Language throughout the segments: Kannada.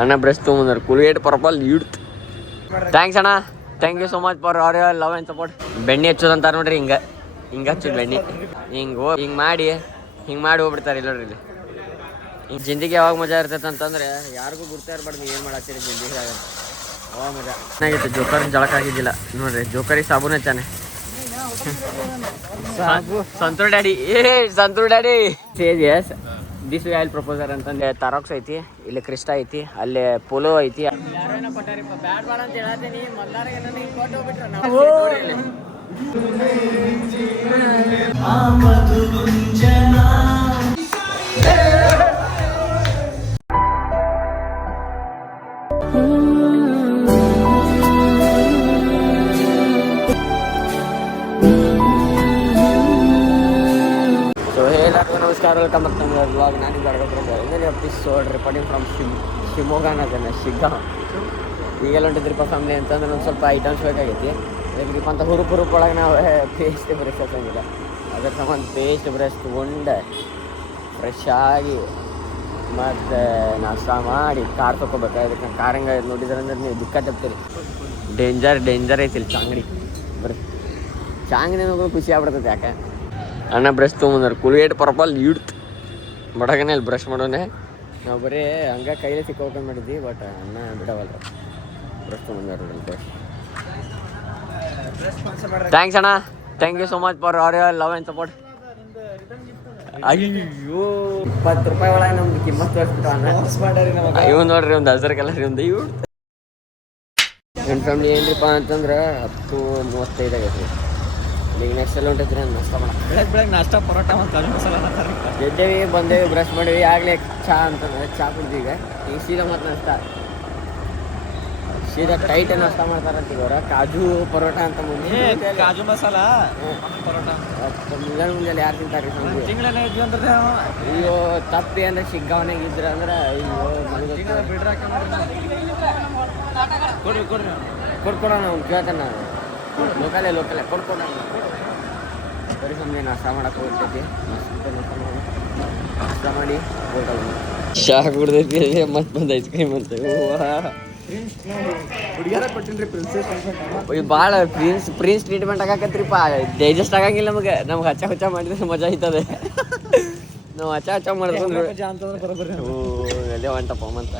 ಅಣ್ಣ ಬ್ರಷ್ ತೊಗೊಂಬಂದಾರ ಕುಲ್ಗೇಟ್ ಪರ್ಪಲ್ ಯೂತ್. ಥ್ಯಾಂಕ್ಸ್ ಅಣ್ಣ, thank you so much for R your love and support. ಬೆಣ್ಣೆ ಹಚ್ಚೋದಂತಾರ ನೋಡ್ರಿ, ಹಿಂಗೆ ಹಚ್ಚೋದು ಬೆಣ್ಣೆ, ಹಿಂಗೆ ಮಾಡಿ ಹೋಗ್ಬಿಡ್ತಾರೆ ಇಲ್ಲ ನೋಡ್ರಿ. ಇಲ್ಲಿ ಹಿಂಗೆ ಜಿಂದಗಿ ಯಾವಾಗ ಮಜಾ ಇರ್ತೈತೆ ಅಂತಂದ್ರೆ ಯಾರಿಗೂ ಗುರ್ತಾ ಇರಬಾರ್ದು ಏನು ಮಾಡಾಕ್ತೀರಿ ಜಿಂದಗಿದಾಗ, ಅವಾಗ ಮಜಾ ಚೆನ್ನಾಗಿತ್ತು. ಜೋಕರ್ ಜಳಕ ಆಗಿದ್ದಿಲ್ಲ ನೋಡ್ರಿ, ಜೋಕರಿ ಸಾಬೂನ್ ಹಚ್ಚಾನೆ. Santoor daddy Santoor daddy says yes this I'll propose her ಅಂತಂದ್ರೆ ತಾರಾಕ್ಸ್ ಐತಿ, ಇಲ್ಲಿ ಕ್ರಿಸ್ಟಾ ಐತಿ, ಅಲ್ಲಿ ಪೋಲೋ ಐತಿ. ನಮಸ್ಕಾರ, welcome back to my vlog. ನಾನು ಇನ್ನೊಂದು ಎಪಿಸೋಡ್ ರಿಪೋರ್ಟಿಂಗ್ ಫ್ರಮ್ ಶಿವಮೊಗ್ಗ ಅನ್ನೋದನ್ನ ಶಿಗ್ಗಾಂವ್. ಈಗೆಲ್ಲ ಹೊಂಟಿದ್ರಿಪ್ಪ ಫ್ಯಾಮಿಲಿ ಅಂತಂದ್ರೆ ಒಂದು ಸ್ವಲ್ಪ ಐಟಮ್ಸ್ ಬೇಕಾಗೈತಿ. ಅದಕ್ಕಿಪ್ಪ ಅಂತ ಹುರುಪ್ ಒಳಗೆ ನಾವು ಪೇಸ್ಟ್ ಬ್ರಷ್ ಹಾಕಂಗಿಲ್ಲ, ಅದ್ರ ಸಂಬಂಧ ಪೇಸ್ಟ್ ಬ್ರಷ್ ತೊಗೊಂಡು ಫ್ರೆಶ್ ಆಗಿ ಮತ್ತು ನಾಷ್ಟ ಮಾಡಿ ಕಾರ್ ತೊಗೋಬೇಕು. ಅದಕ್ಕೆ ಕಾರ್ ಹೆಂಗೆ ನೋಡಿದ್ರೆ ಅಂದ್ರೆ ನೀವು ದಿಕ್ಕ ತಪ್ತೀರಿ. ಡೇಂಜರ್ ಐತಿಲ್ಲ ಚಾಂಗಡಿ, ಬರ್ರಿ ಚಾಂಗಡಿ ನೋಡೋ ಖುಷಿ ಆಗ್ಬಿಡ್ತೈತೆ. ಯಾಕೆ ಅಣ್ಣ ಬ್ರಷ್ ತೊಗೊಂಬಂದಾರ ಕುಲ್ಗೇಟ್ ಪರ್ಪಲ್ ಯೂತ್. ಬಡಗನೇ ಅಲ್ಲಿ ಬ್ರಷ್ ಮಾಡೋನೆ, ನಾವು ಬರೀ ಹಂಗೆ ಕೈಲೇ ಸಿಕ್ಕೋಕೊಂಡು ಮಾಡಿದ್ವಿ, ಬಟ್ ಅಣ್ಣ ಬಿಡವಲ್ಲ. ಬ್ರಷ್ ತೊಗೊಂಬಂದಾರ ಬ್ರಷ್. ಥ್ಯಾಂಕ್ಸ್ ಅಣ್ಣ, thank you so much for R your love and support. ಅಯ್ಯೋ 20 ರೂಪಾಯಿ ಒಳಗೆ ನಮ್ದು ಕಿಮ್ಮತ್ ತೋರಿಸ್ಬಿಟ್ಟು ಅಣ್ಣ. ಇವ್ ನೋಡ್ರಿ ಒಂದು ಹಸಿರು ಕಲರ್ ಒಂದು ಇವ್. ನನ್ನ ಫ್ಯಾಮಿಲಿ ಏನ್ರಿಪ್ಪ ಅಂತಂದ್ರೆ 10:35 ಆಗೈತೆ. ಈಗ ನೆಕ್ಸ್ಟ್ ಎಲ್ಲ ಹೊಂಟೈತ್ರಿ ನಾಷ್ಟ ಮಾಡೋಣ. ಬೆಳಗ್ಗೆ ನಾಷ್ಟ ಪರೋಟ ಮತ್ತು ಕಾಜು ಮಸಾಲ ಎದ್ದೇವಿ ಬಂದೇವಿ, ಬ್ರಷ್ ಮಾಡಿವಿ, ಆಗಲೇ ಚಹಾ ಅಂತಂದ್ರೆ ಚಹಾ ಕುಡ್ದು. ಈಗ ಸೀದಾ ಮತ್ತು ನಾಷ್ಟ ಸೀದಾ ಟೈಟ್ ನಾಷ್ಟ ಮಾಡ್ತಾರಂತ ಇವರು. ಕಾಜು ಪರೋಟ ಅಂತ ಮುಂದೆ ಕಾಜು ಮಸಾಲ ಪರೋಟ ಮುಂಜಾನೆ ಯಾರು ತಿಂತಾರೆ? ಅಯ್ಯೋ ತಪ್ಪಿ ಅಂದ್ರೆ ಶಿಗ್ಗಾವನಾಗ ಇದ್ರೆ ಅಂದ್ರೆ ಅಯ್ಯೋ ಕೊಡ್ಕೊಡೋಣ. ಅವ್ನು ಕೇಳ್ತಾನೆ, ನಾನು ಲೋಕಲೇ ಕೊಡ್ಕೊಡೋಣ. ಬರೀ ಸುಮ್ಮನೆ ನಾಷ್ಟ ಮಾಡಕ್ಕೆ ಹೋಗ್ತೈತಿ. ನಾಷ್ಟ ಮಾಡಿ ಚಹಾ ಕುಡ್ದೈತಿ, ಮತ್ತೆ ಬಂದು ಐಸ್ ಕ್ರೀಮ್ ಅಂತ. ಭಾಳ ಪ್ರಿನ್ಸ್ ಟ್ರೀಟ್ಮೆಂಟ್ ಆಗಾಕತ್ರಿಪ್ಪ. ಡೈಜೆಸ್ಟ್ ಆಗಂಗಿಲ್ಲ ನಮ್ಗೆ ಹಚ್ಚ ಮಾಡಿದ್ರೆ ಮಜಾ ಐತದೆ. ನಾವು ಹಚ್ಚ ಮಾಡಿದ್ರೆ ಅಲ್ಲೇ ಹೊಂಟಪ್ಪ ಅಂತ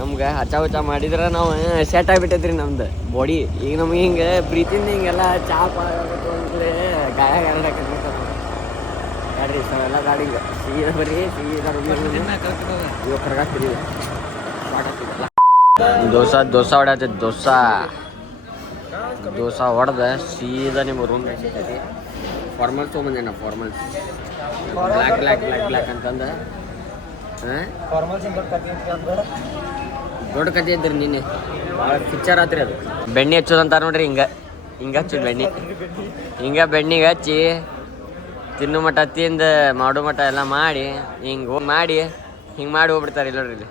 ನಮ್ಗೆ ಹಚ್ಚ ಮಾಡಿದ್ರೆ ನಾವು ಸೆಟ್ ಆಗಿಬಿಟ್ಟೈತ್ರಿ ನಮ್ದು ಬಾಡಿ. ಈಗ ನಮ್ಗೆ ಹಿಂಗೆ ಪ್ರೀತಿಯಿಂದ ಹಿಂಗೆಲ್ಲ ಚಹಾ ಅಂತಲೇ ಗಾಯ ಹಾಕತ್ಬಿಡ್ತಾರೆ ಗಾಡಿ. ಎಲ್ಲ ಗಾಡಿಗೆ ಸೀದಾ ಬರೀ ಸೀದಾ ಕರ್ಗಾಗ್ತೀರಿ. ದೋಸೆ ಹೊಡ್ಯತೈತಿ. ದೋಸೆ ಹೊಡೆದ ಸೀದಾ ನಿಮ್ಮ ರೂಮ್ ಸಿಗ್ತೈತಿ. ಫಾರ್ಮಲ್ಸ್ ತೊಗೊಂಬಂದೇನ, ಫಾರ್ಮಲ್ಸ್ ಬ್ಲ್ಯಾಕ್ ಅಂತಂದ. ದೊಡ್ಡ ಕತೆ ಇದ್ರಿ ನಿನ್ನೆ, ಭಾಳ ಪಿಕ್ಚರ್ ಆತ್ರಿ ಅದು. ಬೆಣ್ಣೆ ಹಚ್ಚೋದಂತಾರ ನೋಡ್ರಿ, ಹಿಂಗೆ ಹಚ್ಚೋದು ಬೆಣ್ಣೆ. ಹಿಂಗೆ ಬೆಣ್ಣಿಗೆ ಹಚ್ಚಿ ತಿನ್ನು ಮಟ್ಟ ತಿಂದು ಮಾಡೋ ಮಟ್ಟ ಎಲ್ಲ ಮಾಡಿ ಹಿಂಗೆ ಮಾಡಿ ಹೋಗ್ಬಿಡ್ತಾರೆ. ಇಲ್ಲ ನೋಡ್ರಿ, ಇಲ್ಲಿ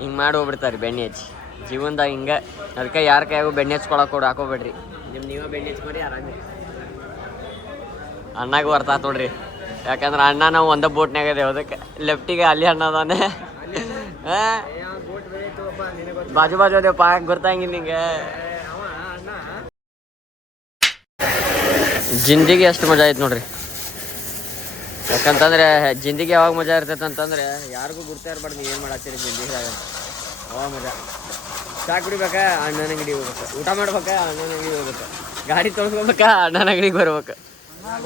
ಹಿಂಗೆ ಮಾಡಿ ಹೋಗ್ಬಿಡ್ತಾರೆ ಬೆಣ್ಣೆ ಹಚ್ಚಿ ಜೀವನದಾಗ ಹಿಂಗೆ. ಅದಕ್ಕೆ ಯಾರ ಕೈಯಾಗೂ ಬೆಣ್ಣೆ ಹಚ್ಕೊಳಕ್ಕೆ ಹಾಕೋಬೇಡ್ರಿ. ನೀವೇ ಬೆಣ್ಣೆ ಹಚ್ಕೊರಿ ಆರಾಮಿ. ಅಣ್ಣಗೆ ಬರ್ತಾ ನೋಡ್ರಿ, ಯಾಕಂದ್ರೆ ಅಣ್ಣ ನಾವು ಒಂದೇ ಬೋಟ್ನಾಗ ಇದೇವೆ. ಅದಕ್ಕೆ ಲೆಫ್ಟಿಗೆ ಅಲ್ಲಿ ಅಣ್ಣ ಅದಾನೆ, ಬಾಜು ಅದೇವಪ್ಪ, ಗೊತ್ತಾಗಿಲ್ಲ ನಿಂಗೆ. ಜಿಂದಗಿ ಎಷ್ಟು ಮಜಾ ಐತೆ ನೋಡ್ರಿ. ಯಾಕಂತಂದ್ರೆ ಜಿಂದಗಿ ಯಾವಾಗ ಮಜಾ ಇರ್ತೈತೆ ಅಂತಂದ್ರೆ ಯಾರಿಗೂ ಗುರ್ತಾ ಇರಬಾರ್ದು ನೀವು ಏನು ಮಾಡಾಕ್ತೀರಿ ಜಿಂದಗಿದಾಗ, ಅವಾಗ ಮಜಾ. ಚಹಾ ಕುಡಿಬೇಕಾ ಅಣ್ಣನ ಅಂಗಡಿ ಹೋಗ್ಬೇಕು, ಊಟ ಮಾಡ್ಬೇಕಾ ಅಣ್ಣನ ಅಂಗಡಿ ಹೋಗ್ಬೇಕು, ಗಾಡಿ ತೊಳ್ಕೊಬೇಕಾ ಅಣ್ಣನ ಅಂಗಡಿಗೆ ಬರ್ಬೇಕು,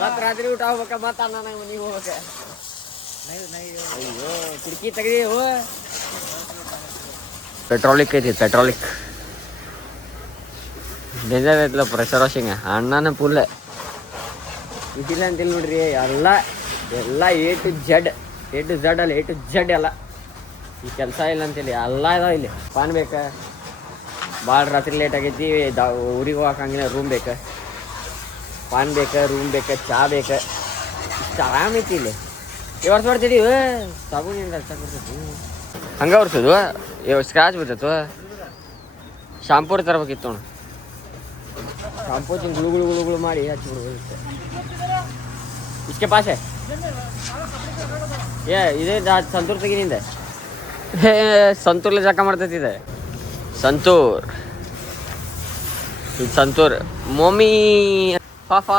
ಮತ್ತು ರಾತ್ರಿ ಊಟ ಹೋಗ್ಬೇಕಾ ಮತ್ತು ಅಣ್ಣನ ಮನೆಗೆ ಹೋಗ್ಬೇಕು. ಅಯ್ಯೋ ಕಿಟಕಿ ತೆಗ್ದಿ. ಪೆಟ್ರೋಲಿಕ್ ಐತಿ, ಪೆಟ್ರೋಲಿಕ್ ಡೇಂಜರ್ ಐತಿಲ್ಲ. ಪ್ರೆಷರ್ ವಾಷಿಂಗ್ ಅಣ್ಣನ ಫುಲ್ ಇದಿಲ್ಲ ಅಂತಿಲ್ಲ ನೋಡ್ರಿ. ಎಲ್ಲ ಎ ಟು ಝಡ್ ಅಲ್ಲ, ಎ ಟು ಝಡ್ ಎಲ್ಲ. ಈ ಕೆಲಸ ಇಲ್ಲ ಅಂತಿಲ್ಲ, ಎಲ್ಲ ಇದಾವ ಇಲ್ಲಿ. ಪಾನ್ ಬೇಕಾ, ಭಾಳ ರಾತ್ರಿ ಲೇಟ್ ಆಗೈತಿ, ಊರಿಗೆ ಹೋಗಂಗಿಲ್ಲ, ರೂಮ್ ಬೇಕಾ, ಪಾನ್ ಬೇಕಾ, ರೂಮ್ ಬೇಕಾ, ಚಹಾ ಬೇಕಾ, ಇಷ್ಟು ಆರಾಮೈತಿ ಇಲ್ಲಿ. ವರ್ಷ ಮಾಡ್ತೀವಿ ಸಾಬೂನಿಂದ ಹಚ್ಚಾಕ್ಬಿಡ್ತೈತಿ, ಹಂಗೆ ಒರ್ಸೋದು. ಸ್ಕ್ರಾಚ್ ಬಿಡ್ತೈತು. ಶಾಂಪೂರ್ ತರಬೇಕಿತ್ತು ನೋಡು, ಶಾಂಪೂ ತಿಂದು ಗುಳು ಮಾಡಿ ಹಚ್ಚಿಬಿಡ್ಬೋದು. इसके पास है ये इधर संतूर तक नहीं ಹೇ ಸಂತೂರ್ಲೆ ಜಾಕ ಮಾಡ್ತೈತಿ ಇದೆ ಸಂತೂರ್ ಇದು ಸಂತೂರ್ ಮಮ್ಮಿ ಪಾಪಾ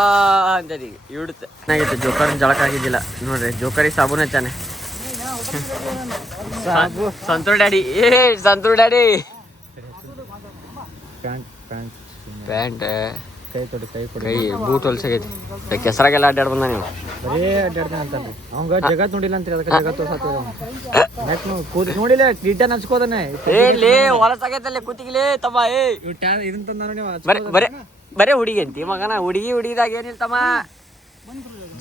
ಅಂತದಿ ಇಡುತ್ತೆ ಚೆನ್ನಾಗಿತ್ತು. ಜೋಕರ್ ಜಳಕ ಆಗಿದ್ದಿಲ್ಲ ನೋಡ್ರಿ, ಜೋಕರಿ ಸಾಬೂನ್ ಹಚ್ಚಾನೆ Santoor daddy. Santoor daddy pant ಕೈ ಬೂಟ್ ಹೊಲ್ಸಾಗೈತಿ. ಕೆಸರಾಗೆಲ್ಲ ಅಡ್ಡಾಡ್ ಬಂದ ನೀವು ಬರೇ ಅಡ್ಡಾಡ್ತಾನೆ ಅಂತಾನ್ರಿ. ಅವಂಗ ಜಗತ್ ನೋಡಿಲ್ಲ ಅಂತ್ರಿ, ಅದಕ್ಕೆ ಜಗತ್ತು ನೋಡಿಲ್ಲ ರಿಟರ್ನ್ ಹಚ್ಕೋದಾನೆ. ಹೊಲಸಾಗೈತಲ್ಲ ಕೂತಿಗಿಲೇ ತಮ್ಮ. ಬರೇ ಹುಡುಗಿ ಅಂತಿ ಮಗನ. ಹುಡುಗಿದಾಗ ಏನಿಲ್ಲ ತಮ್ಮ,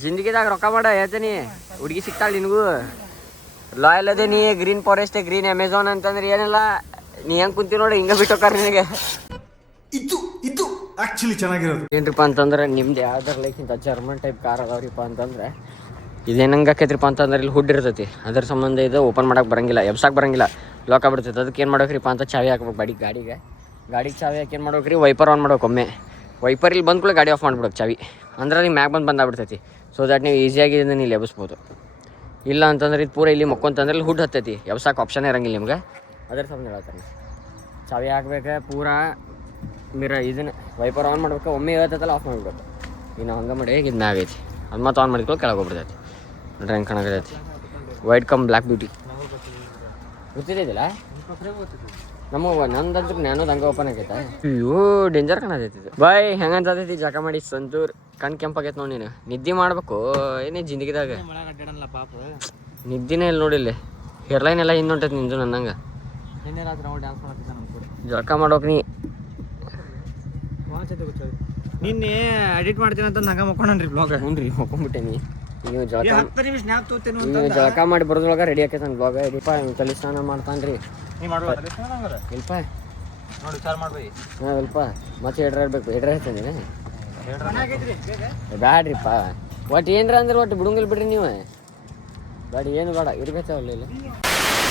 ಜಿಂದಗಿದಾಗ ರೊಕ್ಕ ಮಾಡ ಹೇಳ್ತೀನಿ. ಹುಡುಗಿ ಸಿಗ್ತಾಳ ನಿನಗೂ. ಲಾಯಲ್ ಅದೇ ನೀ ಗ್ರೀನ್ ಫಾರೆಸ್ಟ್ ಗ್ರೀನ್ ಅಮೆಝಾನ್ ಅಂತಂದ್ರೆ ಏನಿಲ್ಲ. ನೀ ಹೆಂಗ್ ಕುಂತಿ ನೋಡಿ ಹಿಂಗ ಬಿಟ್ಟೋಕಾರ ನಿನಗೆ. ಇದು ಆಕ್ಚುಲಿ ಚೆನ್ನಾಗಿರೋದು ಏನ್ರಿಪ್ಪ ಅಂತಂದ್ರೆ ನಿಮ್ದು ಯಾವ್ದಾರ ಲೈಕ್ಕಿಂತ ಜರ್ಮನ್ ಟೈಪ್ ಕಾರ್ ಅದಾವ್ರಿಪ್ಪ ಅಂತಂದ್ರೆ ಇದೇನಂಗೆ ಆಕೈತ್ರಿಪ್ಪ ಅಂತಂದ್ರೆ ಇಲ್ಲಿ ಹುಡ್ ಇರ್ತೈತಿ. ಅದ್ರ ಸಂಬಂಧ ಇದು ಓಪನ್ ಮಾಡಕ್ಕೆ ಬರಂಗಿಲ್ಲ, ಎಬ್ಸಕ್ಕೆ ಬರಂಗಿಲ್ಲ, ಲಾಕ್ ಆಗ್ಬಿಡ್ತೈತೆ. ಅದಕ್ಕೆ ಏನು ಮಾಡ್ಬೇಕ್ರಿಪ್ಪ ಅಂತ ಚಾವಿ ಹಾಕ್ಬೇಕು ಗಾಡಿಗೆ ಚಾವಿ ಹಾಕಿ ಏನು ಮಾಡ್ಬೇಕ್ರಿ, ವೈಪರ್ ಆನ್ ಮಾಡ್ಬೇಕು. ಒಮ್ಮೆ ವೈಪರ್ ಇಲ್ಲಿ ಬಂದ್ಕೂಳೆ ಗಾಡಿ ಆಫ್ ಮಾಡ್ಬಿಡೋಕೆ ಚಾವಿ. ಅಂದ್ರೆ ನೀವು ಮ್ಯಾಗ್ ಬಂದಾಗ್ಬಿಡ್ತೈತಿ. ಸೊ ದ್ಯಾಟ್ ನೀವು ಈಸಿಯಾಗಿ ಇದನ್ನು ಇಲ್ಲಿ ಎಬ್ಸ್ಬೋದು. ಇಲ್ಲ ಅಂತಂದ್ರೆ ಇದು ಪೂರ ಇಲ್ಲಿ ಮಕ್ಕೊಂತಂದ್ರೆ ಇಲ್ಲಿ ಹುಡ್ ಹತ್ತೈತಿ, ಎಬ್ಸಕ್ಕೆ ಆಪ್ಷನ್ ಇರಂಗಿಲ್ಲ ನಿಮ್ಗೆ. ಅದ್ರ ಸಂಬಂಧ ಹೇಳ್ತಾನೆ ಚಾವಿ ಹಾಕ್ಬೇಕು. ಪೂರ ಇದನ್ನು ವೈಪರ್ ಆನ್ ಮಾಡ್ಬೇಕು. ಒಮ್ಮೆ ಹೇಳ್ತೈತಲ್ಲ ಆಫ್ ಮಾಡ್ಬೇಕು. ಇನ್ನು ಹಂಗೆ ಮಾಡಿ ಇದು ಮ್ಯಾಗ್ ಐತಿ, ಅದು ಮತ್ತೆ ಆನ್ ಮಾಡಿದ್ಕೊಳ್ಳಿ ಕೆಳಗೆ ಹೋಗ್ಬಿಡ್ತೈತಿ. ನೋಡ್ರಿ ಹೆಂಗೆ ಕಾಣಕತ್ತೈತಿ. ವೈಟ್ ಕಮ್ ಬ್ಲ್ಯಾಕ್ ಬ್ಯೂಟಿ ಗೊತ್ತಿದ್ದಿಲ್ಲ ನಮಗೆ. ನಂದಂದ್ರೆ ನ್ಯಾನೋದು ಹಂಗೆ ಓಪನ್ ಆಗೈತೆ. ಅಯ್ಯೋ ಡೇಂಜರ್ ಕಾಣತೈತಿ ಇದು. ಬಾಯ್ ಹೆಂಗೆ ಅನ್ಸತೈತಿ ಜಾಕ ಮಾಡಿ ಸಂತೂರ್. ಕಣ್ ಕೆಂಪಾಗೈತೆ ನೋಡಿ. ನೀನು ನಿದ್ದೆ ಮಾಡ್ಬೇಕು ಏನೇ ಜಿಂದಗಿದಾಗ. ನಿದ್ದಿನೇ ಇಲ್ಲ ನೋಡಿಲ್ಲ. ಹೇರ್ಲೈನ್ ಎಲ್ಲ ಹಿಂದೆ ಹೊಂಟೈತಿ ನಿಂದು ನನ್ನಂಗೆ. ನಿನ್ನೆ ರಾತ್ರಿ ನಾವು ಡ್ಯಾನ್ಸ್ ಮಾಡ್ತಿದ್ದ ನಮ್ಮ ಕೂಡ ಜಳಕ ಮಾಡೋಕೆ ನೀ ನಿನ್ನೆ ಎಡಿಟ್ ಮಾಡ್ತೀನಿ ಅಂತ ಹಂಗ ಮಕ್ಕೊಂಡ್ರಿ ಬ್ಲಾಗ್. ಹ್ಞೂ ರೀ ಮಕ್ಕೊಂಡ್ಬಿಟ್ಟೇನಿ. ನೀವು ನೀವು ಜಳಕ ಮಾಡಿ ಬರೋದ್ರೊಳಗೆ ರೆಡಿ ಆಕೈತೆ ನನ್ನ ಬ್ಲಾಗ್. ಎಡಿಪ ತಲೆ ಸ್ನಾನ ಮಾಡ್ತಾನೆ ರೀ. ಇಲ್ಪ ನೋಡಿ ವಿಚಾರ ಮಾಡ್ಬೇಕು. ಹಾಂ ಸ್ವಲ್ಪ ಮತ್ತೆ ಇಡ್ಬೇಕು. ಹೇಳ್ತೀನಿ ಬ್ಯಾಡ್ರಿಪ್ಪ. ಒಟ್ಟು ಏನ್ರ ಅಂದ್ರೆ ಒಟ್ಟು ಬಿಡುಂಗಿಲ್ ಬಿಡ್ರಿ ನೀವು. ಬೇಡ ಏನು ಬೇಡ ಇರ್ಬೇಕಲ್ಲ ಇಲ್ಲ.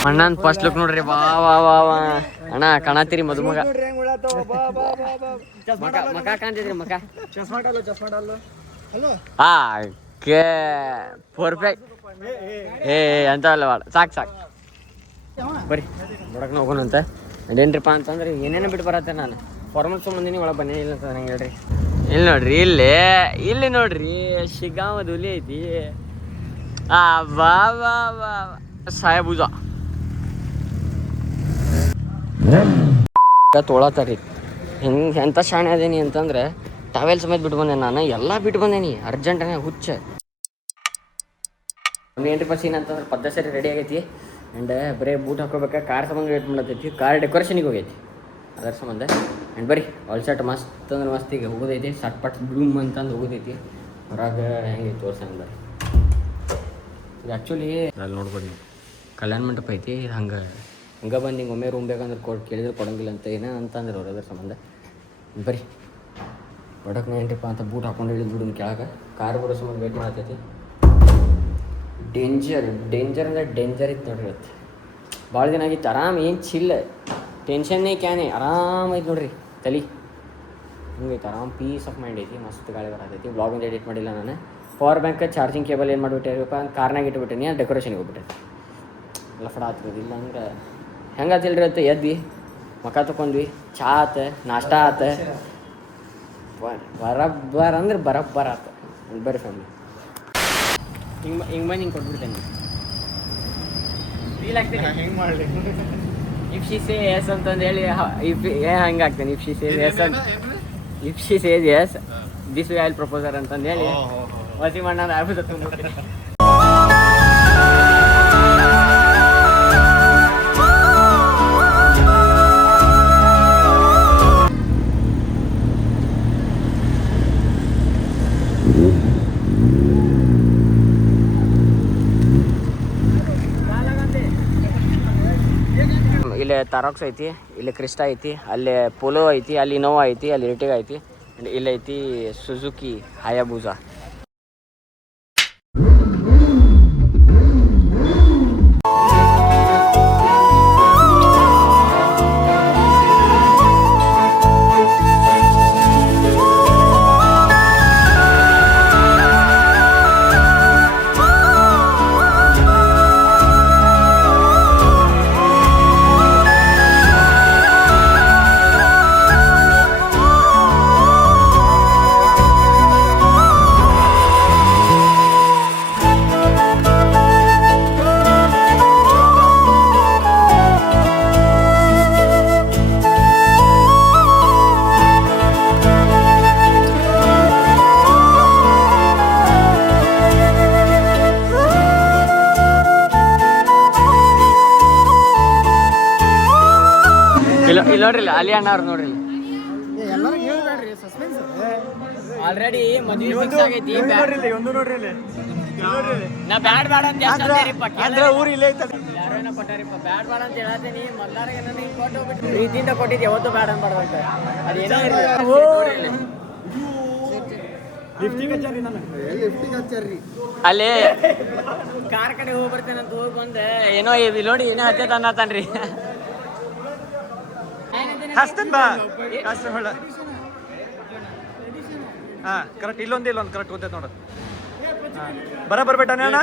ಅಣ್ಣನ ಫಸ್ಟ್ ಲುಕ್ ನೋಡ್ರಿ. ವಾ ವಾ ವಾ ವಾ ಅಣ್ಣ ಕಾಣತ್ತೀರಿ ಮದುಮಗ. ಮಕ ಕಾಣ್ತಿದ್ರಿ ಮಕ. ಪರ್ಫೆಕ್ಟ್. ಅಂತ ಅಲ್ಲ ಬೇಡ, ಸಾಕು ಬರ್ರಿ ನೋಡಕ್ಕೆ ಹೋಗೋಣಂತ. ಅದೇನ್ರಿಪ್ಪ ಅಂತಂದ್ರೆ ಏನೇನೋ ಬಿಟ್ಟು ಬರತ್ತೆ. ನಾನು ಫಾರ್ಮಲ್ ಸಂಬಂಧಿನಿ ಒಳಗೆ ಬನ್ನಿ ಇಲ್ಲ ಅಂತ ನಂಗೆ ಹೇಳ್ರಿ. ಇಲ್ಲಿ ನೋಡ್ರಿ, ಇಲ್ಲಿ ನೋಡ್ರಿ ಶಿಗಾಮದ ಹುಲಿ ಐತಿ. ಬಾ ಬಾ ಬಾ ಸಾಯಬೂಜ ತೊಳತಾರಿ. ಹಿಂಗೆ ಎಂಥ ಶಾಣೆ ಅದೇನಿ ಅಂತಂದ್ರೆ ಟವೆಲ್ ಸಮೇತ ಬಿಟ್ಟು ಬಂದೆ ನಾನು. ಎಲ್ಲ ಬಿಟ್ಟು ಬಂದೇನಿ ಅರ್ಜೆಂಟನೇ ಹುಚ್ಚ. ಏನ್ರಿಪ್ಪ ಸೀನ್ ಅಂತಂದ್ರೆ ಪದ್ಧ ಸರಿ ರೆಡಿ ಆಗೈತಿ. ಆ್ಯಂಡ್ ಬರೀ ಬೂಟ್ ಹಾಕೋಬೇಕಾ ಕಾರ್ ಸಂಬಂಧ ವೇಟ್ ಮಾಡತೈತಿ. ಕಾರ್ ಡೆಕೋರೇಷನಿಗೆ ಹೋಗೈತಿ ಅದರ ಸಂಬಂಧ. ಆ್ಯಂಡ್ ಬರೀ ಆಲ್ ಸೆಟ್ ಮಸ್ತ್ ಅಂದ್ರೆ ಮಸ್ತ್ ಈಗ ಹೋಗೋದೈತಿ. ಸಟ್ ಪಟ್ ಬ್ಲೂಮ್ ಅಂತಂದು ಹೋಗೋದೈತಿ. ಹೊರಗೆ ಹೆಂಗೆ ತೋರ್ಸಂಗೆ ಬರ್ರಿ. ಇದು ಆ್ಯಕ್ಚುಲಿ ಅಲ್ಲಿ ನೋಡ್ಬೋದು ನೀವು ಕಲ್ಯಾಣ ಮಂಟಪ ಐತಿ. ಹಂಗೆ ಬಂದು ಹಿಂಗೆ ಒಮ್ಮೆ ರೂಮ್ ಬೇಕಂದ್ರೆ ಕೇಳಿದ್ರೆ ಕೊಡೋಂಗಿಲ್ಲ ಅಂತ ಏನೋ ಅಂತಂದ್ರೆ ಅವ್ರು. ಅದ್ರ ಸಂಬಂಧ ಬರೀ ಒಡಕ್ಕೆ ಏನ್ರಿಪ್ಪ ಅಂತ ಬೂಟ್ ಹಾಕೊಂಡು ಇಳಿದು ಬಿಡೋದು ಕೆಳಗೆ. ಕಾರ್ ಬರೋ ಸಂಬಂಧ ವೇಟ್ ಮಾಡತೈತಿ. ಡೇಂಜರ್ ಅಂದರೆ ಡೇಂಜರ್ ಇತ್ತು ನೋಡ್ರಿ. ಇವತ್ತು ಭಾಳ ದಿನ ಆಗಿತ್ತು. ಆರಾಮ್ ಏನು ಚಿಲ್ಲ, ಟೆನ್ಷನ್ನೇ ಕ್ಯಾನೆ ಆರಾಮೈತೆ ನೋಡ್ರಿ. ತಲೆ ಹಿಂಗೈತೆ ಆರಾಮ್, ಪೀಸ್ ಆಫ್ ಮೈಂಡ್ ಐತಿ. ಮಸ್ತ್ ಗಾಳಿ ಬರತೈತಿ. ಬ್ಲಾಗೊಂದು ಎಡಿಟ್ ಮಾಡಿಲ್ಲ ನಾನು. ಪವರ್ ಬ್ಯಾಂಕ್ ಚಾರ್ಜಿಂಗ್ ಕೇಬಲ್ ಏನು ಮಾಡಿಬಿಟ್ಟೆಪ್ಪ ಕಾರ್ನಾಗ ಇಟ್ಬಿಟ್ಟೇನಿ. ಡೆಕೋರೇಷನ್ಗೆ ಹೋಗ್ಬಿಟ್ಟೆ. ಲಫಡ ಆಗ್ತದೆ. ಇಲ್ಲ ಅಂದ್ರೆ ಹೆಂಗಾತಿಲ್ರಿ ಅಂತ ಎದ್ವಿ, ಮಕ ತೊಗೊಂಡ್ವಿ, ಚಾ ಆತ, ನಾಷ್ಟ ಆತ, ಬರಬ್ಬರ ಅಂದ್ರೆ ಬರಬ್ಬರ ಆತ. ಬರ್ರಿ ಫ್ಯಾಮಿಲಿ ಹಿಂಗೆ ಬಂದು ಹಿಂಗೆ ಕೊಟ್ಬಿಡ್ತೇನೆ. ಫೀಲ್ ಆಗ್ತೀನಿ ಹೆಂಗೆ ಮಾಡಲಿ. ಇಫ್ ಶಿ ಸೇ ಎಸ್ ಅಂತಂದು ಹೇಳಿ ಹಂಗೆ ಆಗ್ತೇನೆ. If she says yes this we I'll propose her ಅಂತಂದು ಹೇಳಿ ವಸಿ ಮಣ್ಣ ಆಗ್ಬಿಟ್ಟು ನೋಡ್ರಿ. ಇಲ್ಲಿ ತಾರಾಕ್ಸ್ ಐತಿ, ಇಲ್ಲಿ ಕ್ರಿಸ್ಟಾ ಐತಿ, ಅಲ್ಲಿ ಪೋಲೋ ಐತಿ, ಅಲ್ಲಿ ಇನೋವಾ ಐತಿ, ಅಲ್ಲಿ ಇರ್ಟಿಗಾ ಐತಿ. ಇಲ್ಲಿ ಐತಿ ಸುಜುಕಿ ಹಯಾಬೂಜಾ. ಇಲ್ಲ ನೋಡ್ರಿ ಇಲ್ಲಿ ಅಲ್ಲಿ ಅಣ್ಣ ಅವ್ರು ನೋಡ್ರಿ ಆಲ್ರೆಡಿ ಮದ್ವೆ ಫಿಕ್ಸ್ ಆಗೈತಿ ನಾ ಬ್ಯಾಡ್ ಬೇಡ ಅಂತ ಅಂದ್ರೆ ಊರು ಇಲ್ಲೇ ಐತಲ್ಲ ಯಾರೇನೋ ಕೊಟ್ಟಾರಿಪ್ಪ ಬ್ಯಾಡ್ ಬೇಡ ಅಂತ ಹೇಳತ್ತೀನಿ ಮೊದ್ಲಾರಿಗೆ ನನಗೆ ಕೊಟ್ಟು ಹೋಗ್ಬಿಟ್ಟು ಪ್ರೀತಿಯಿಂದ ಕೊಟ್ಟಿದ್ದು ಯಾವತ್ತೂ ಬ್ಯಾಡ್ ಅನ್ಬಾರ್ದಂತ ಅದೇನೋ ಅಲ್ಲಿ ಕಾರ್ ಕಡೆ ಹೋಗಿ ಬರ್ತೇನೆ ಅಂತ ಹೋಗಿ ಬಂದೆ ಏನೋ ನೋಡಿ ಏನೋ ಹತ್ತೆ ಅನ್ನತಾನ್ರಿ ಹಾ ಕರೆಕ್ಟ್ ಇಲ್ಲೊಂದು ಕರೆಕ್ಟ್ ಗೊತ್ತೈತೆ ನೋಡು ಬರಬರ್ ಬೇಟ ಅಣ್ಣ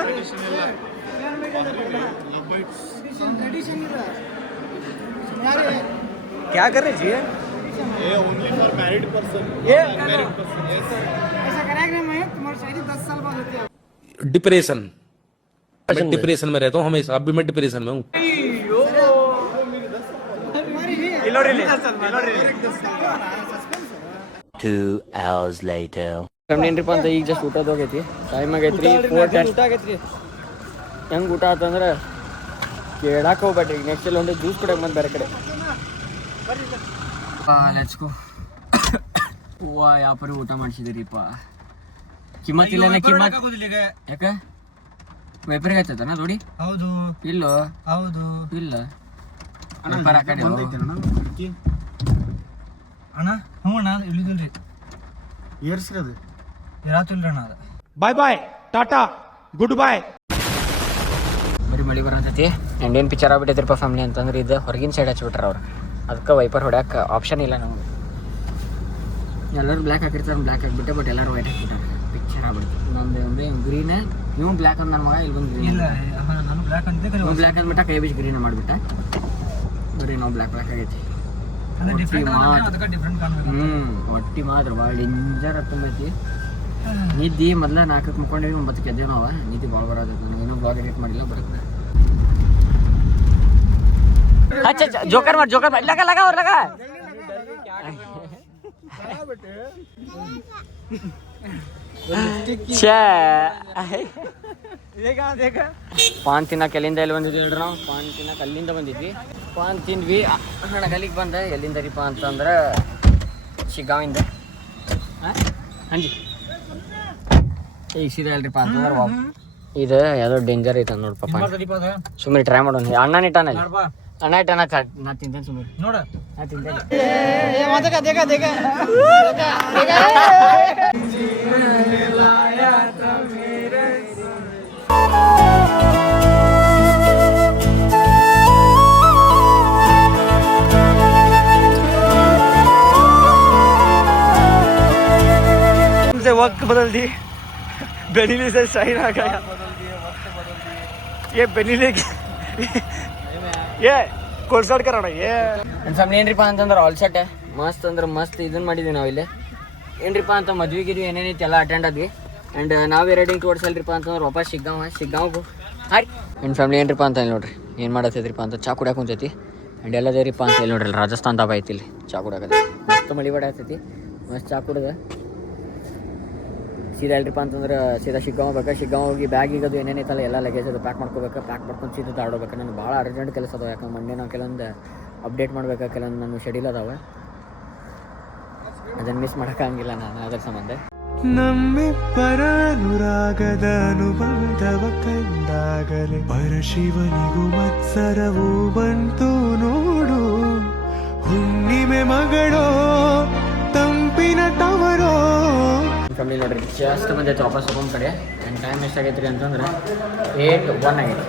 क्या कर रहे जी ये ओनली फॉर मैरिड पर्सन ये ऐसा करेंगे मैं तुम्हारी शादी 10 साल बाद होती है डिप्रेशन मैं डिप्रेशन में रहता हूँ हमेशा अब भी मैं डिप्रेशन में हूँ Two hours later. ಏನ್ರಿಪ್ಪ ಅಂತ ಈಗ ಜಸ್ಟ್ ಊಟದ ಹೋಗೈತಿ ಟೈಮ್ ಆಗೈತ್ರಿ 4:10 ಊಟ ಆಗೈತ್ರಿ ಹೆಂಗೆ ಊಟ ಆತಂದ್ರೆ ಕೇಳಕ್ಕೆ ಹೋಗ್ಬೇಡ್ರಿ ಈಗ ನೆಕ್ಸ್ಟ್ ಒಂದು ಜ್ಯೂಸ್ ಕುಡಿಯಕ್ಕೆ ಮತ್ತೆ ಬೇರೆ ಕಡೆ ಲೆಟ್ಸ್ ಗೋ ಹೂವ ಯಾವ ಪರಿ ಊಟ ಮಾಡಿಸಿದಿರಿಪ್ಪ ಕಿಮ್ಮತ್ತಿಲ್ಲ ಯಾಕೆ ವೈಪರಿಗೆ ಹಚ್ಚತನ ನೋಡಿ ಹೌದು ಇಲ್ಲೋ ಹೌದು ಇಲ್ಲ ವೈಪರ್ ಆ ಕಡೆ ಅಣ್ಣ ಹ್ಞೂ ಅಣ್ಣ ಇಳಿದಿಲ್ರಿ ಏರ್ಸಿರೋದು ಇರಾತಿಲ್ರಿ ಅಣ್ಣ ಅದು bye bye tata goodbye ಬರೀ ಮಳಿ ಬರತೈತಿ ಇಂಡಿಯನ್ ಪಿಕ್ಚರ್ ಆಗ್ಬಿಟ್ಟೈತಿರಪ್ಪ ಫ್ಯಾಮಿಲಿ ಅಂತಂದ್ರೆ ಇದು ಹೊರಗಿನ ಸೈಡ್ ಹಚ್ಬಿಟ್ರ ಅವ್ರು ಅದಕ್ಕೆ ವೈಪರ್ ಹೊಡ್ಯಾಕ ಆಪ್ಷನ್ ಇಲ್ಲ ನಮ್ಗೆ ಎಲ್ಲರೂ ಬ್ಲ್ಯಾಕ್ ಹಾಕಿರ್ತಾರೆ ಬ್ಲ್ಯಾಕ್ ಹಾಕ್ಬಿಟ್ಟೆ ಬಟ್ ಎಲ್ಲರೂ ವೈಟ್ ಹಾಕ್ಬಿಟ್ಟಾರೆ ಪಿಕ್ಚರ್ ಆಗ್ಬಿಡ್ತು ನಮ್ದು ಗ್ರೀನ್ ನೀವು ಬ್ಲ್ಯಾಕ್ ಅಂದ್ ನನ್ನ ಮಗ ಇಲ್ಲಿ ಬಂದು ಗ್ರೀನ್ ಇಲ್ಲ ನಾನು ಬ್ಲ್ಯಾಕ್ ಅಂತಿದ್ದೆ ನೀವು ಬ್ಲ್ಯಾಕ್ ಅಂದ್ಬಿಟ್ಟ ಕೈ ಬಿಚ್ಚಿ ಗ್ರೀನ್ ಮಾಡಿಬಿಟ್ಟ ಬರೀ ನಾವು ಬ್ಲ್ಯಾಕ್ ಆಗೈತಿ ಹೊಟ್ಟಿ ಮಾತ್ರ ಭಾಳ ಡೇಂಜರ್ ತುಂಬೈತಿ ನಿದ್ದಿ ಮೊದಲ 4ಕ್ಕೆ ಮುಕ್ಕೊಂಡೇವಿ 9ಕ್ಕೆ ಎದ್ದೇವ್ ನಾವು ನಿದ್ದಿ ಭಾಳ ಬರೋದೈತೆ ನನಗೇನೋ ಬ್ಲಾಗ್ ಎಡಿಟ್ ಮಾಡಿಲ್ಲ ಬರುತ್ತೆ ಜೋಕರ್ ಮಾಡಿ ಲಗ ಲಗ ಅವ್ರ ಲಗ ಪಾನ್ ತಿನ್ನಕ್ಕೆ ಎಲ್ಲಿಂದ ಎಲ್ಲಿ ಬಂದಿದ್ವಿ ಹೇಳ್ರಿ ನಾವು ಪಾನ್ ತಿನ್ನಕ್ಕೆ ಅಲ್ಲಿಂದ ಬಂದಿದ್ವಿ ಪಾನ್ ತಿಂದ್ವಿ ನನಗೆ ಅಲ್ಲಿಗೆ ಬಂದೆ ಎಲ್ಲಿಂದ ರೀಪ ಅಂತಂದ್ರೆ ಶಿಗ್ಗಾವಿಂದ ಹಂಜಿ ಈಗ ಸೀದಾ ಅಲ್ರಿಪ್ಪ ಅಂತಂದ್ರೆ ಇದು ಯಾವುದೋ ಡೇಂಜರ್ ಐತೆ ನೋಡ್ಪಪ್ಪ ಸುಮ್ಮನೆ ಟ್ರೈ ಮಾಡೋಣ ಅಣ್ಣನ ಇಟ್ಟಾನಲ್ಲಿ ಅಣ್ಣ ಇಟ್ಟಾನ ನಾ ತಿಂತೇನೆ ಸುಮ್ಮನೆ ನೋಡ ನಾ ತಿಂತೇನೆ वक्त बदल दी बेनीली से शाइन आ गया ये बेनीली ये कोर्सौड कराना ये ನನ್ನ ಫ್ಯಾಮಿಲಿ ಏನ್ರಿಪ್ಪ ಅಂತಂದ್ರೆ ಆಲ್ ಸೆಟ್ ಮಸ್ತ್ ಅಂದ್ರೆ ಮಸ್ತ್ ಇದನ್ನ ಮಾಡಿದ್ವಿ ನಾವು ಇಲ್ಲಿ ಏನ್ರಿಪ್ಪ ಅಂತ ಮದ್ವೆಗಿದ್ವಿ ಏನೇನೈತಿ ಎಲ್ಲ ಅಟೆಂಡ್ ಆದ್ವಿ ಆ್ಯಂಡ್ ನಾವೇ ರೆಡಿಂಗ್ ಟುವರ್ಡ್ಸ್ ಅಲ್ರಿಪ್ಪ ಅಂತಂದ್ರೆ ವಾಪಸ್ ಶಿಗ್ಗಾಂವ್ ಹಾರಿ ನನ್ನ ಫ್ಯಾಮಿಲಿ ಏನ್ರಿಪ್ಪ ಅಂತ ಇಲ್ಲಿ ನೋಡ್ರಿ ಏನು ಮಾಡತ್ತೈತ್ರಿಪ್ಪ ಅಂತ ಚಾ ಕುಡಿಯಾಕ ಕುಂತೈತಿ ಆ್ಯಂಡ್ ಎಲ್ಲದೇರಿಪ್ಪ ಅಂತ ಇಲ್ಲಿ ನೋಡ್ರಿ ರಾಜಸ್ಥಾನ್ ದಾಬಾ ಐತಿ ಇಲ್ಲಿ ಚಾ ಕುಡಿಯಾಕೈತಿ ಮಸ್ತ್ ಮಳಿ ಬಡ ಆಗ್ತೈತಿ ಮಸ್ತ್ ಚಾ ಕುಡ್ದೆ ಸೀದಾ ಎಲ್ರಿಪ್ಪ ಅಂತಂದ್ರೆ ಸೀದಾ ಶಿಗ್ಗಾಂವ್ ಶಿಗ್ಗಾಂವ್ ಹೋಗಿ ಬ್ಯಾಗಿಗೆ ಅದು ಏನೇನೈತಲ್ಲ ಎಲ್ಲ ಲಗೇಜ್ ಅದು ಪ್ಯಾಕ್ ಮಾಡ್ಕೊಂಡು ಸೀದಾ ದಾಡೋಬೇಕು ನನಗೆ ಭಾಳ ಅರ್ಜೆಂಟ್ ಕೆಲಸ ಅದಾವೆ ಯಾಕಂದ್ರೆ ಮಂಡೇ ನಾವು ಕೆಲವೊಂದು ಅಪ್ಡೇಟ್ ಮಾಡ್ಬೇಕು ಕೆಲವೊಂದು ನನ್ನ ಶೆಡ್ಯೂಲ್ ಅದಾವೆ ಅದನ್ನು ಮಿಸ್ ಮಾಡೋಕ್ಕಾಗಿಲ್ಲ ನಾನು ಅದರ ಸಂಬಂಧ ನಮ್ಮಿಬ್ಬರ ಅನುರಾಗದ ಅನುಬಂಧವ ಕಂಡಾಗಲೇ ಪರಶಿವನಿಗೂ ಮತ್ಸರವೂ ಬಂತು ನೋಡು ಹುಣ್ಣಿಮೆ ಮಗಳೋ ತಂಪಿನ ತವರೋ ಫ್ಯಾಮಿಲಿ ನೋಡ್ರಿ ಜಸ್ಟ್ ಬಂದೈತೆ ವಾಪಸ್ ಹೋಗೋಮ್ ಕಡೆ ಆ್ಯಂಡ್ ಟೈಮ್ ಎಷ್ಟಾಗೈತೆ ರೀ ಅಂತಂದ್ರೆ 8:01 ಆಗೈತಿ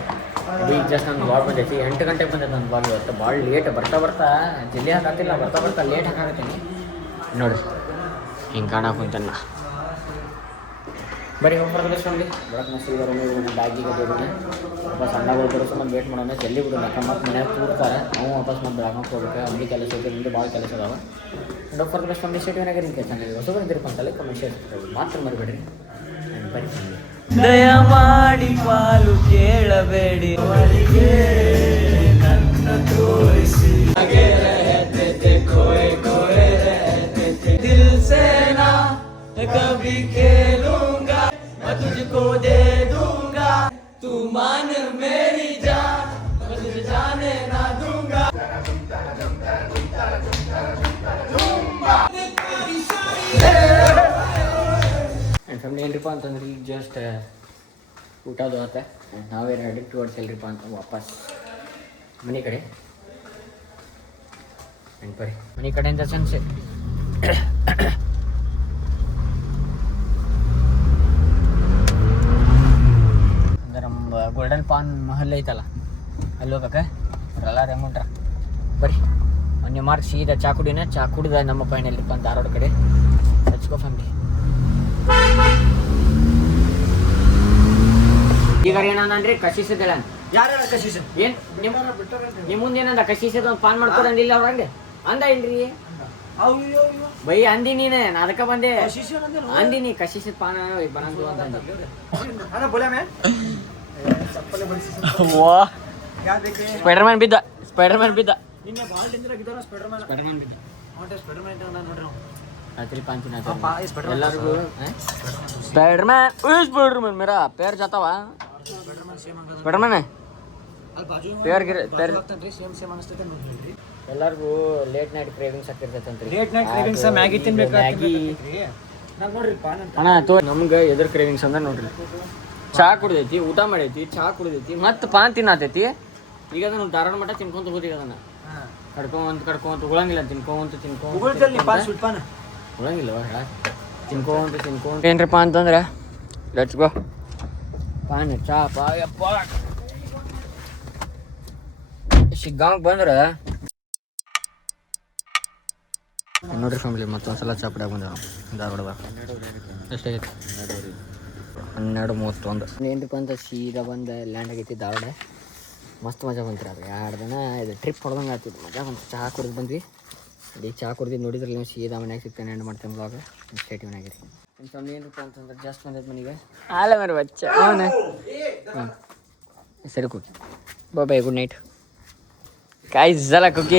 ಈಗ ಜಸ್ಟ್ ನನ್ನ ಬ್ಲಾಗ್ ಬಂದೈತಿ 8 ಗಂಟೆಗೆ ಬಂದೈತೆ ನನ್ನ ಬ್ಲಾಗ್ ಇವತ್ತು ಭಾಳ ಲೇಟ್ ಬರ್ತಾ ಜಲ್ದಿ ಹಾಕತ್ತಿಲ್ಲ ಬರ್ತಾ ಲೇಟ್ ಹಾಕಾಗತ್ತೀನಿ ನೋಡಿರಿ ಹಿಂಗೆ ಕಾಣಕ್ಕೆ ಕುಂತೇನೆ ನಾ ಬರೀ ಹೋಗಿ ಬರೋದು ಫ್ಯಾಮಿಲಿ ಬರೋಕೆ ಮಸ್ತ್ ಈಗ ಬ್ಯಾಗಿಗೆ ಹೋಗೋಣ ವಾಪಸ್ ಅಣ್ಣಗಳು ಬರೋ ಸಂಬಂಧ ವೇಟ್ ಮಾಡೋಣ ಜಲ್ದಿ ಬಿಡೋಣ ಯಾಕಂದ್ರೆ ಮತ್ತೆ ಮನ್ಯಾಗ ಕೂರ್ತಾರೆ ನಾವು ವಾಪಸ್ ಮತ್ತೆ ಬ್ಯಾಗಕ್ಕೆ ಹೋಗ್ಬೇಕು ಅವ್ರಿಗೆ ಕೆಲಸ ಐತೆ ನಿಮಗೆ ಭಾಳ ಕೆಲಸ ಅದಾವೆ ಆ್ಯಂಡ್ ಫಾರ್ ದ ಫ್ಯಾಮಿಲಿ ಸ್ಟೇಟಿವ್ನಾಗ ನಿಮ್ಗೆ ಚೆನ್ನಾಗಿದೆ ಹೊಸ ಬಂದಿರಪ್ಪ ಅಂತಲ್ಲ ಕಮೆಂಟ್ ಶೇರ್ ಮಾತ್ರ ಮರಿಬೇಡ್ರಿ ಬರೀ ದಯ ಮಾಡಿ ಪಾಲು ಕೇಳಬೇಡಿ ನನ್ನ ತೋರಿಸಿ ದಿಲ್ ಸೇ ನಾ ಕಭಿ ಖೇಲೂಂಗಾ मैं तुझको दे दूंगा तू मान मेरी जान मैं तुझे जाने ना दूंगा ನಮ್ದು ಏನ್ರಿಪ್ಪ ಅಂತಂದ್ರೆ ಈಗ ಜಸ್ಟ್ ಊಟದು ಆತ ನಾವೇ ರೆಡಿ ಟುವರ್ಡ್ಸ್ ಎಲ್ರಿಪ್ಪ ಅಂತ ವಾಪಸ್ ಮನೆ ಕಡೆ ನೆನ್ಪರಿ ಮನೆ ಕಡೆಯಿಂದ ಸನ್ಸೆಟ್ ಅಂದ್ರೆ ನಮ್ಮ ಗೋಲ್ಡನ್ ಪಾನ್ ಮಹಲ್ ಐತಲ್ಲ ಅಲ್ಲಿ ಹೋಗ್ಬೇಕ ಅವರೆಲ್ಲ ರೆಮೌಂಟ್ರ ಬರ್ರಿ ಮೊನ್ನೆ ಮಾರ್ಕ್ ಸೀದಾ ಚಾ ಕುಡಿನ ಚಾ ಕುಡಿದ ನಮ್ಮ ಪಯಣಲ್ಲಿಪ್ಪ ಧಾರವಾಡ ಕಡೆ ಹಚ್ಕೋ ಫ್ಯಾಮಿಲಿ ಈಗ ಏನಂದ್ರಿ ಕಶಿಸಿದಳ ಯಾರು ಕಶಿಸ ಏನ್ ನಿಮ್ಮ ಮುಂದೆ ಏನಂದ ಕಶಿಸದ ಒಂದು ಪಾನ್ ಮಾಡ್ಕೊಡ ಅಂದಿಲ್ಲ ಅವ್ರಂಗೆ ಅಂದ ಇಲ್ರಿ ಬೈ ಅಂದಿ ನೀನೆ ನಾ ಅದಕ್ಕೆ ಬಂದೆ ಅಂದಿನಿ ಕಶಿಸಿದ ಪಾನ ಬರಂದು ಅಂತ ಸ್ಪೈಡರ್ ಮ್ಯಾನ್ ಬಿದ್ದ रात्रि पांच ಎಲ್ಲರಿಗೂ ಸ್ಪೈಡರ್ ಮ್ಯಾನ್ मेरा पैर जाता हुआ स्पाइडर मैन है ಎಲ್ಲರಿಗೂ ಲೇಟ್ ನೈಟ್ ಕ್ರೇವಿಂಗ್ಸ್ ಆಗ್ತಿರ್ತೈತಂತ್ರಿ ಮ್ಯಾಗಿ ತಿನ್ಬೇಕು ಅಣ್ಣ ತೋ ನಮ್ಗೆ ಎದ್ರ ಕ್ರೇವಿಂಗ್ಸ್ ಅಂದ್ರೆ ನೋಡ್ರಿ ಚಾ ಕುಡ್ದೈತಿ ಊಟ ಮಾಡೈತಿ ಚಾ ಕುಡ್ದೈತಿ ಮತ್ತೆ ಪಾನ್ ತಿನ್ನತೈತಿ ಈಗ ಅದನ್ನ ಧಾರವಾಡ ಮಠ ತಿನ್ಕೊಂತ ಹೋಗೋದೀಗ ಅದನ್ನ ಕಡ್ಕೊಂತ ಉಳಂಗಿಲ್ಲ ತಿನ್ಕೊಂತ ಉಳಂಗಿಲ್ಲ ತಿನ್ಕೊಂತ ಏನ್ರಪ್ಪ ಅಂತಂದ್ರೆ ಲೆಟ್ಸ್ ಗೋ ಪಾನ್ ಚಾ ಪಾಯಪ್ಪ ಶಿಗ್ಗಾಂಗ್ ಬಂದ್ರೆ ನೋಡ್ರಿ ಫ್ಯಾಮಿಲಿ ಮತ್ತೊಂದ್ಸಲ ಚಾಪಡಿಯಾಗ ಬಂದ ಧಾರವಾಡದಾಗ ಎಷ್ಟಾಗೈತಿ 12:31 ಏನ್ರಪ್ಪ ಅಂತ ಸೀದಾ ಬಂದು ಲ್ಯಾಂಡ್ ಆಗೈತಿ ಧಾರವಾಡ ಮಸ್ತ್ ಮಜಾ ಬಂತ್ರಿ ಅದು 2 ದಿನ ಇದು ಟ್ರಿಪ್ ಹೊಡೆದಂಗೆ ಆಗ್ತಿತ್ತು ಮಜಾ ಬಂತು ಚಹಾ ಕುಡಿದು ಬಂದ್ವಿ ಅಡಿ ಚಹಾ ಕುಡ್ದು ನೋಡಿದ್ರೆ ನೀವು ಸೀದಾ ಮನ್ಯಾಗ ಸಿಗ್ತಾನೆ ಎಂಡ್ ಮಾಡ್ತೇನೆ ಬ್ಲಾಗ್ ಸ್ಟೇಟ್ ಮನೆಯಾಗಿರಿ ನಮ್ಮ ಏನಪ್ಪ ಅಂತಂದ್ರೆ ಜಾಸ್ಟ್ ಬಂದೈತೆ ಮನೆಗೆ ಆಲ ಮರ ಬಚ್ಚ ಅವನು ಹಾಂ ಸರಿ Cookie boy good night guys जरा कुकी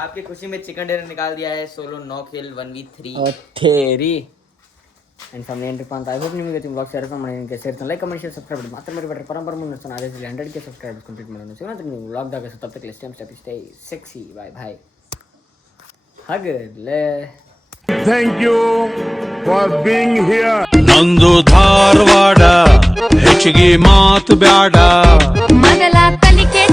आपकी खुशी में चिकन डिनर निकाल दिया है सोलो 9 किल 1v3 ठेरी एंड फ्रॉम एंट्री पांत आई होप ನಿಮಗೆ ಈ ಬ್ಲಾಗ್ ಶೇರ್ ಮಾಡಿ ನಿಮಗೆ ಸೇರ್ತಾನೆ ಲೈಕ್ ಕಮೆಂಟ್ ಶೇರ್ ಸಬ್ಸ್ಕ್ರೈಬ್ ಮಾಡಿ ಮಾತ್ರ ಮರಿಬೇಡ್ರಿ ಪರಂಪರ ಮುಂದೆ ಅದೇ 100k ಸಬ್ಸ್ಕ್ರೈಬರ್ಸ್ ಕಂಪ್ಲೀಟ್ ಮಾಡೋಣ ಸೊ ನಂತರ ನೀವು ಬ್ಲಾಗ್ ದಾಗ ತಪ್ಪಕ್ಕೆ step stay sexy bye bye ಹಗಲೇ Thank you for being here. ನಂದು ಧಾರವಾಡ ಹೆಚ್ಚಿಗೆ ಮಾತು ಬ್ಯಾಡ ಮೊದಲ ಕಲಿಕೆ